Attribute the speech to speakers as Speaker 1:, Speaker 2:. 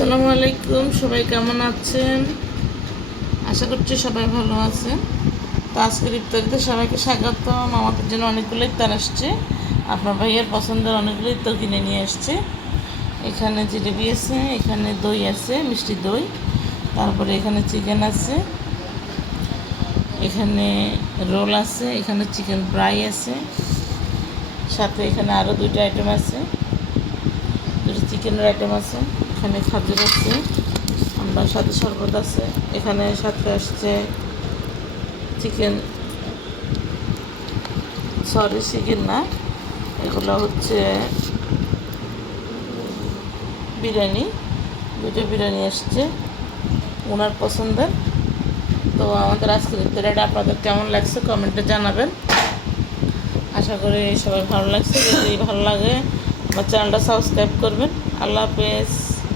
Speaker 1: আসসালামু আলাইকুম, সবাই কেমন আছেন? আশা করছি সবাই ভালো আছেন। তো আজকের ইফতারিতে সবাইকে স্বাগতম। আমাদের জন্য অনেকগুলো ইফতার আসছে। আপনার ভাইয়ের পছন্দের অনেকগুলো ইফতার কিনে নিয়ে আসছে। এখানে জিলেবি আছে, এখানে দই আছে, মিষ্টি দই। তারপরে এখানে চিকেন আছে। এখানে রোল আছে, এখানে চিকেন ফ্রাই আছে। সাথে এখানে আরও দুইটা আইটেম আছে। দুটো চিকেনের আইটেম আছে। এখানে খাজুর আছে আমরা সাথে শরবত আছে, এখানে সাথে আসছে চিকেন, সরি চিকেন না, এগুলো হচ্ছে বিরিয়ানি, দুটো বিরিয়ানি আসছে ওনার পছন্দের। তো আমাদের আজকের ইফতারিটা আপনাদের কেমন লাগছে কমেন্টে জানাবেন। আশা করি সবাই ভালো লাগছে, যদি ভালো লাগে আমার চ্যানেলটা সাবস্ক্রাইব করবেন। আল্লাহ হাফেজ।